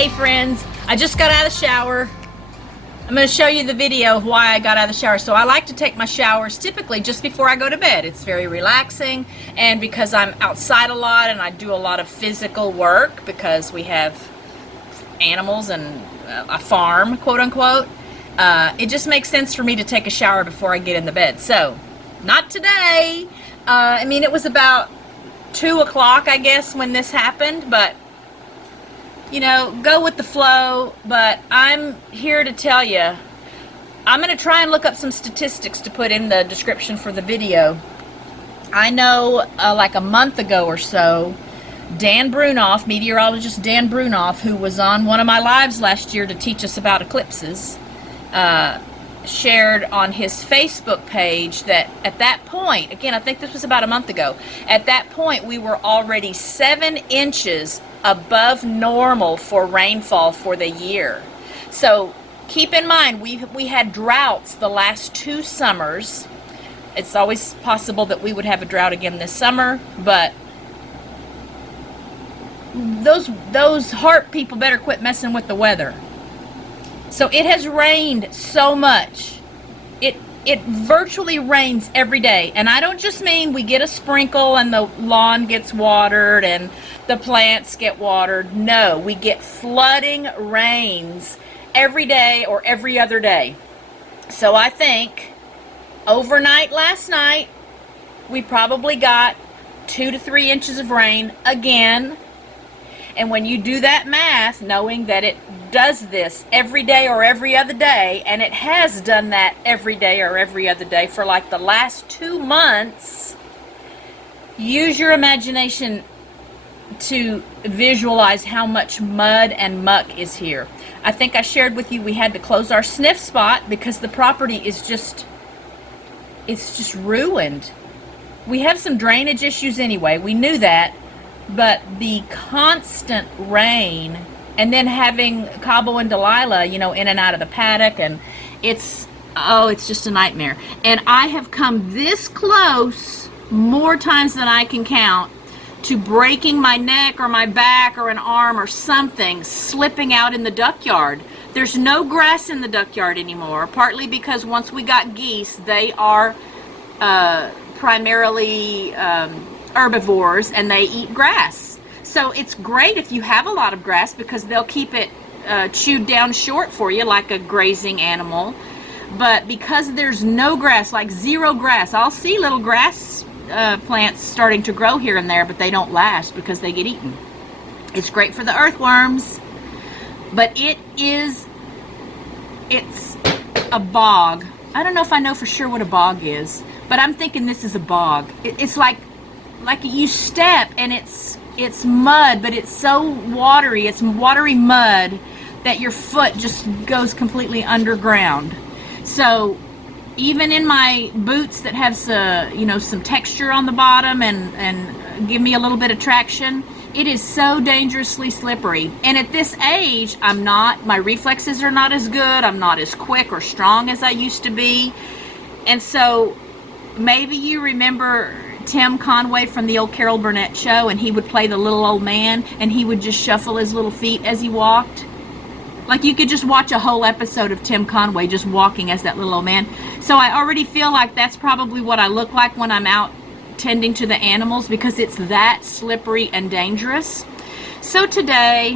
Hey friends, I just got out of the shower. I'm going to show you the video of why I got out of the shower. So I like to take my showers typically just before I go to bed. It's very relaxing, and because I'm outside a lot and I do a lot of physical work because we have animals and a farm, quote unquote, it just makes sense for me to take a shower before I get in the bed. So, not today. I mean, it was about 2 o'clock, I guess, when this happened, but you know, go with the flow. But I'm here to tell you, I'm going to try and look up some statistics to put in the description for the video. I know like a month ago or so, Dan Brunoff, meteorologist Dan Brunoff, who was on one of my lives last year to teach us about eclipses, shared on his Facebook page that at that point, again, I think this was about a month ago, at that point we were already 7 inches above normal for rainfall for the year. So keep in mind, we had droughts the last 2 summers. It's always possible that we would have a drought again this summer, but those heart people better quit messing with the weather. So it has rained so much. It virtually rains every day. And I don't just mean we get a sprinkle and the lawn gets watered and the plants get watered. No, we get flooding rains every day or every other day. So I think overnight last night, we probably got 2 to 3 inches of rain again. And when you do that math, knowing that it does this every day or every other day, and it has done that every day or every other day for like the last 2 months, use your imagination to visualize how much mud and muck is here. I think I shared with you we had to close our sniff spot because the property is just, it's just ruined. We have some drainage issues anyway, we knew that. But the constant rain, and then having Cabo and Delilah, you know, in and out of the paddock, and it's just a nightmare. And I have come this close more times than I can count to breaking my neck or my back or an arm or something, slipping out in the duck yard. There's no grass in the duck yard anymore, partly because once we got geese, they are primarily herbivores and they eat grass. So it's great if you have a lot of grass because they'll keep it chewed down short for you like a grazing animal. But because there's no grass, like zero grass, I'll see little grass plants starting to grow here and there, but they don't last because they get eaten. It's great for the earthworms, but it's a bog. I don't know if I know for sure what a bog is, but I'm thinking this is a bog. It's like you step and it's mud, but it's so watery, it's watery mud that your foot just goes completely underground. So even in my boots that have some texture on the bottom and give me a little bit of traction, it is so dangerously slippery. And at this age, my reflexes are not as good, I'm not as quick or strong as I used to be. And so maybe you remember Tim Conway from the old Carol Burnett show, and he would play the little old man and he would just shuffle his little feet as he walked. Like you could just watch a whole episode of Tim Conway just walking as that little old man. So I already feel like that's probably what I look like when I'm out tending to the animals because it's that slippery and dangerous. So today,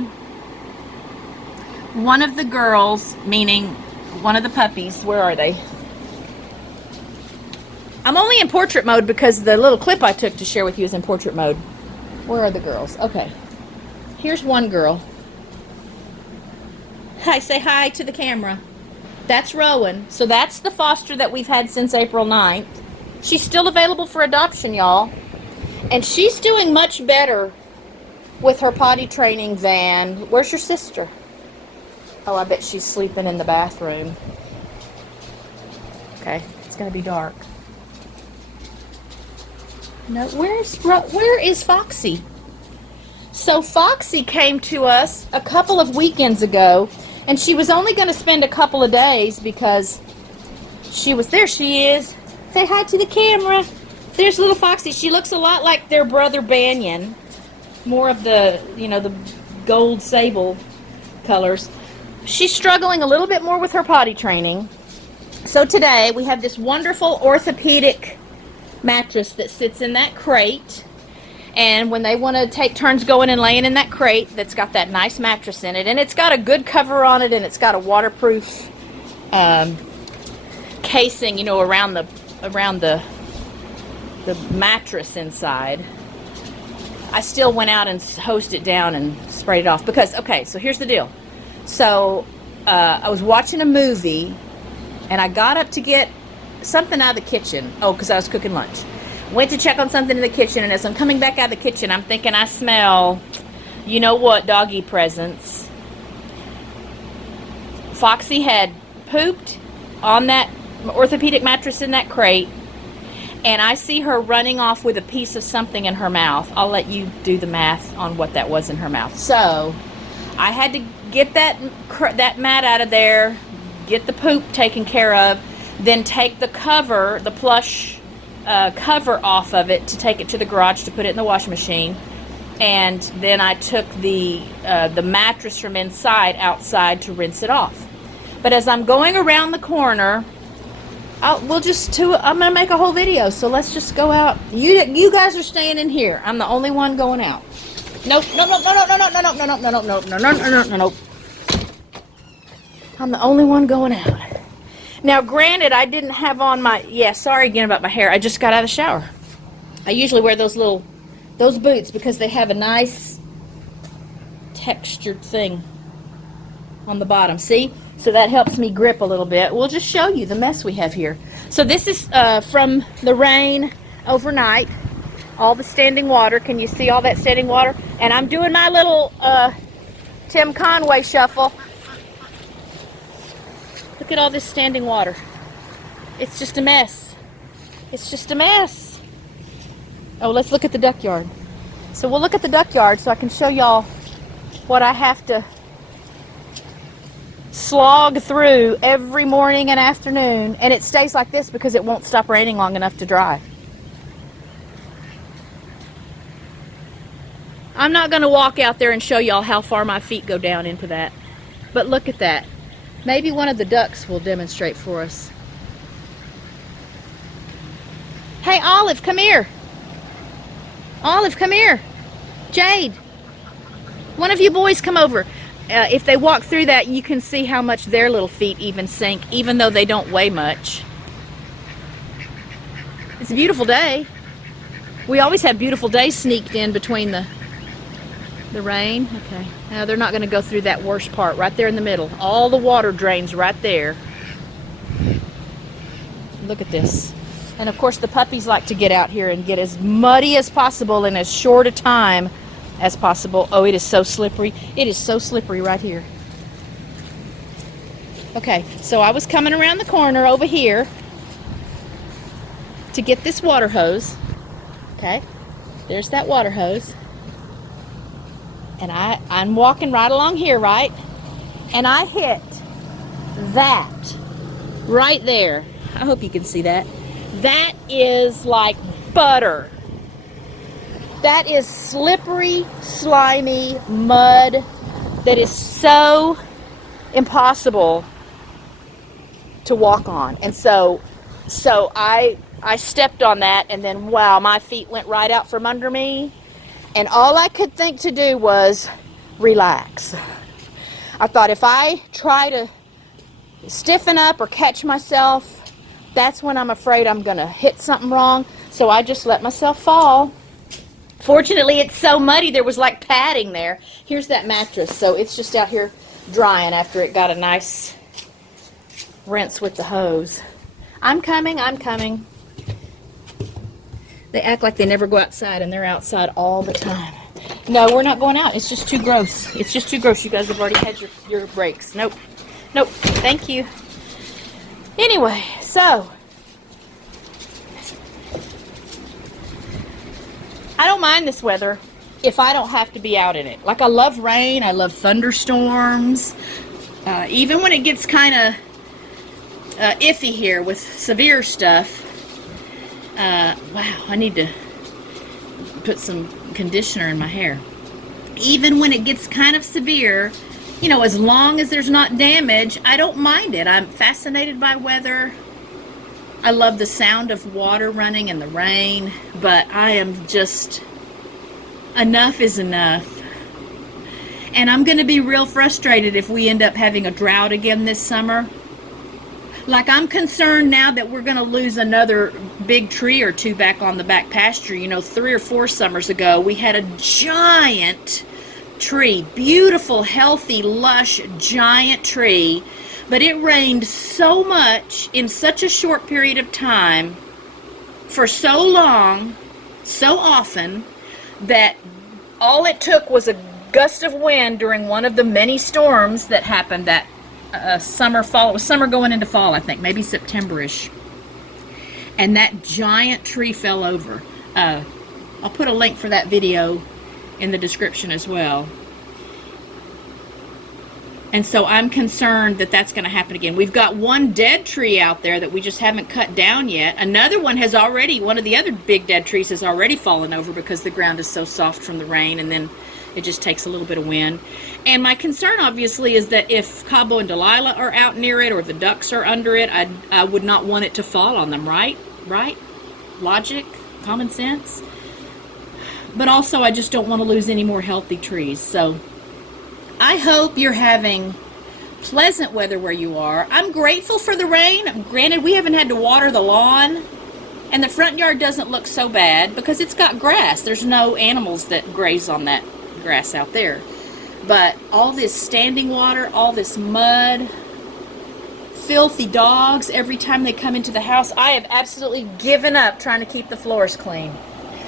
one of the girls, meaning one of the puppies, where are they? I'm only in portrait mode because the little clip I took to share with you is in portrait mode. Where are the girls? Okay. Here's one girl. Hi, say hi to the camera. That's Rowan. So that's the foster that we've had since April 9th. She's still available for adoption, y'all. And she's doing much better with her potty training than... Where's your sister? Oh, I bet she's sleeping in the bathroom. Okay, it's going to be dark. No, where is Foxy? So Foxy came to us a couple of weekends ago, and she was only going to spend a couple of days because she was there. She is. Say hi to the camera. There's little Foxy. She looks a lot like their brother Banyan, more of the, you know, the gold sable colors. She's struggling a little bit more with her potty training. So today we have this wonderful orthopedic mattress that sits in that crate. And when they want to take turns going and laying in that crate, that's got that nice mattress in it. And it's got a good cover on it, and it's got a waterproof casing, you know, around the mattress inside. I still went out and hosed it down and sprayed it off because, okay, so here's the deal. So I was watching a movie, and I got up to get something out of the kitchen. Oh, because I was cooking lunch. Went to check on something in the kitchen, and as I'm coming back out of the kitchen, I'm thinking I smell, you know what, doggy presents. Foxy had pooped on that orthopedic mattress in that crate, and I see her running off with a piece of something in her mouth. I'll let you do the math on what that was in her mouth. So I had to get that mat out of there, get the poop taken care of, then take the cover, the plush cover off of it to take it to the garage to put it in the washing machine. And then I took the mattress from inside outside to rinse it off. But as I'm going around the corner, I'm gonna make a whole video, so let's just go out. You guys are staying in here. I'm the only one going out. Nope. No. I'm the only one going out. Now, granted, I didn't have on my, sorry again about my hair. I just got out of the shower. I usually wear those boots because they have a nice textured thing on the bottom. See? So that helps me grip a little bit. We'll just show you the mess we have here. So this is from the rain overnight. All the standing water. Can you see all that standing water? And I'm doing my little Tim Conway shuffle. Look at all this standing water. It's just a mess. It's just a mess. Oh, let's look at the duck yard. So we'll look at the duck yard so I can show y'all what I have to slog through every morning and afternoon. And it stays like this because it won't stop raining long enough to dry. I'm not going to walk out there and show y'all how far my feet go down into that. But look at that. Maybe one of the ducks will demonstrate for us. Hey, Olive, come here. Olive, come here. Jade, one of you boys come over. If they walk through that, you can see how much their little feet even sink, even though they don't weigh much. It's a beautiful day. We always have beautiful days sneaked in between the rain. Okay. Now they're not going to go through that worst part right there in the middle. All the water drains right there. Look at this. And of course the puppies like to get out here and get as muddy as possible in as short a time as possible. Oh, it is so slippery. It is so slippery right here. Okay, so I was coming around the corner over here to get this water hose. Okay, there's that water hose. And I'm walking right along here, right? And I hit that right there. I hope you can see that. That is like butter. That is slippery, slimy mud that is so impossible to walk on. And so I stepped on that, and then wow, my feet went right out from under me. And all I could think to do was relax. I thought if I try to stiffen up or catch myself, that's when I'm afraid I'm going to hit something wrong. So I just let myself fall. Fortunately, it's so muddy, there was like padding there. Here's that mattress. So it's just out here drying after it got a nice rinse with the hose. I'm coming, I'm coming. They act like they never go outside, and they're outside all the time. No, we're not going out. It's just too gross. It's just too gross. You guys have already had your breaks. Nope. Nope. Thank you. Anyway, so I don't mind this weather if I don't have to be out in it. Like, I love rain. I love thunderstorms. Even when it gets kind of iffy here with severe stuff. Wow, I need to put some conditioner in my hair. Even when it gets kind of severe, you know, as long as there's not damage, I don't mind it. I'm fascinated by weather. I love the sound of water running and the rain, but I am just, enough is enough. And I'm going to be real frustrated if we end up having a drought again this summer. Like, I'm concerned now that we're going to lose another big tree or two back on the back pasture. You know, 3 or 4 summers ago, we had a giant tree, beautiful, healthy, lush, giant tree, but it rained so much in such a short period of time, for so long, so often, that all it took was a gust of wind during one of the many storms that happened that summer, fall. It was summer going into fall, I think, maybe September-ish. And that giant tree fell over. I'll put a link for that video in the description as well. And so I'm concerned that that's going to happen again. We've got one dead tree out there that we just haven't cut down yet. Another one has already, one of the other big dead trees has already fallen over because the ground is so soft from the rain, and then it just takes a little bit of wind. And my concern, obviously, is that if Cabo and Delilah are out near it or the ducks are under it, I would not want it to fall on them, right? Right? Logic? Common sense? But also, I just don't want to lose any more healthy trees. So I hope you're having pleasant weather where you are. I'm grateful for the rain. Granted, we haven't had to water the lawn, and the front yard doesn't look so bad because it's got grass. There's no animals that graze on that grass out there. But all this standing water, all this mud, filthy dogs every time they come into the house, I have absolutely given up trying to keep the floors clean.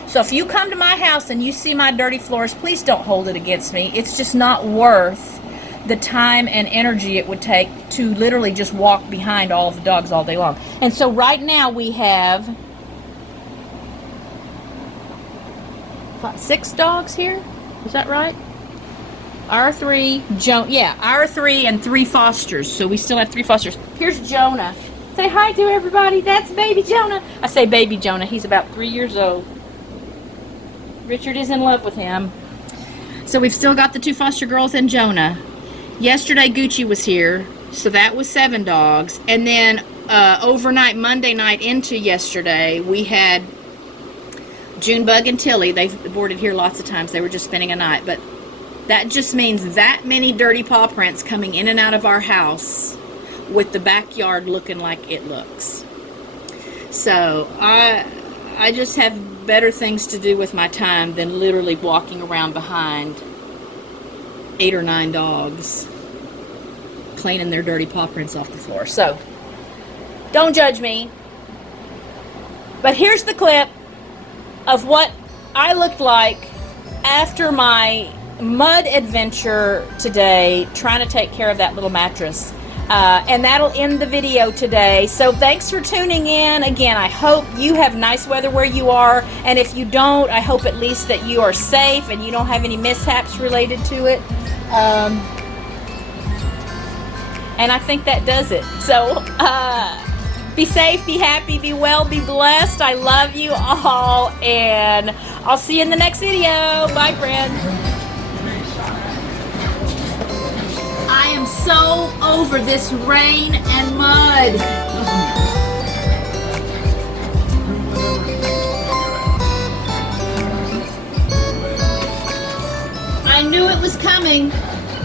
So if you come to my house and you see my dirty floors, please don't hold it against me. It's just not worth the time and energy it would take to literally just walk behind all of the dogs all day long. And so right now we have 6 dogs here. Is that right? R3, R3 and 3 fosters. So we still have 3 fosters. Here's Jonah. Say hi to everybody. That's baby Jonah. I say baby Jonah. He's about 3 years old. Richard is in love with him. So we've still got the 2 foster girls and Jonah. Yesterday Gucci was here, so that was 7 dogs. And then overnight, Monday night into yesterday, we had Junebug and Tilly. They've boarded here lots of times. They were just spending a night. But that just means that many dirty paw prints coming in and out of our house with the backyard looking like it looks. So I just have better things to do with my time than literally walking around behind 8 or 9 dogs cleaning their dirty paw prints off the floor. So don't judge me. But here's the clip of what I looked like after my mud adventure today, trying to take care of that little mattress. And that'll end the video today. So thanks for tuning in. Again, I hope you have nice weather where you are. And if you don't, I hope at least that you are safe and you don't have any mishaps related to it. And I think that does it. So be safe, be happy, be well, be blessed. I love you all. And I'll see you in the next video. Bye, friends. I am so over this rain and mud. I knew it was coming.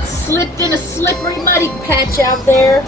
Slipped in a slippery, muddy patch out there.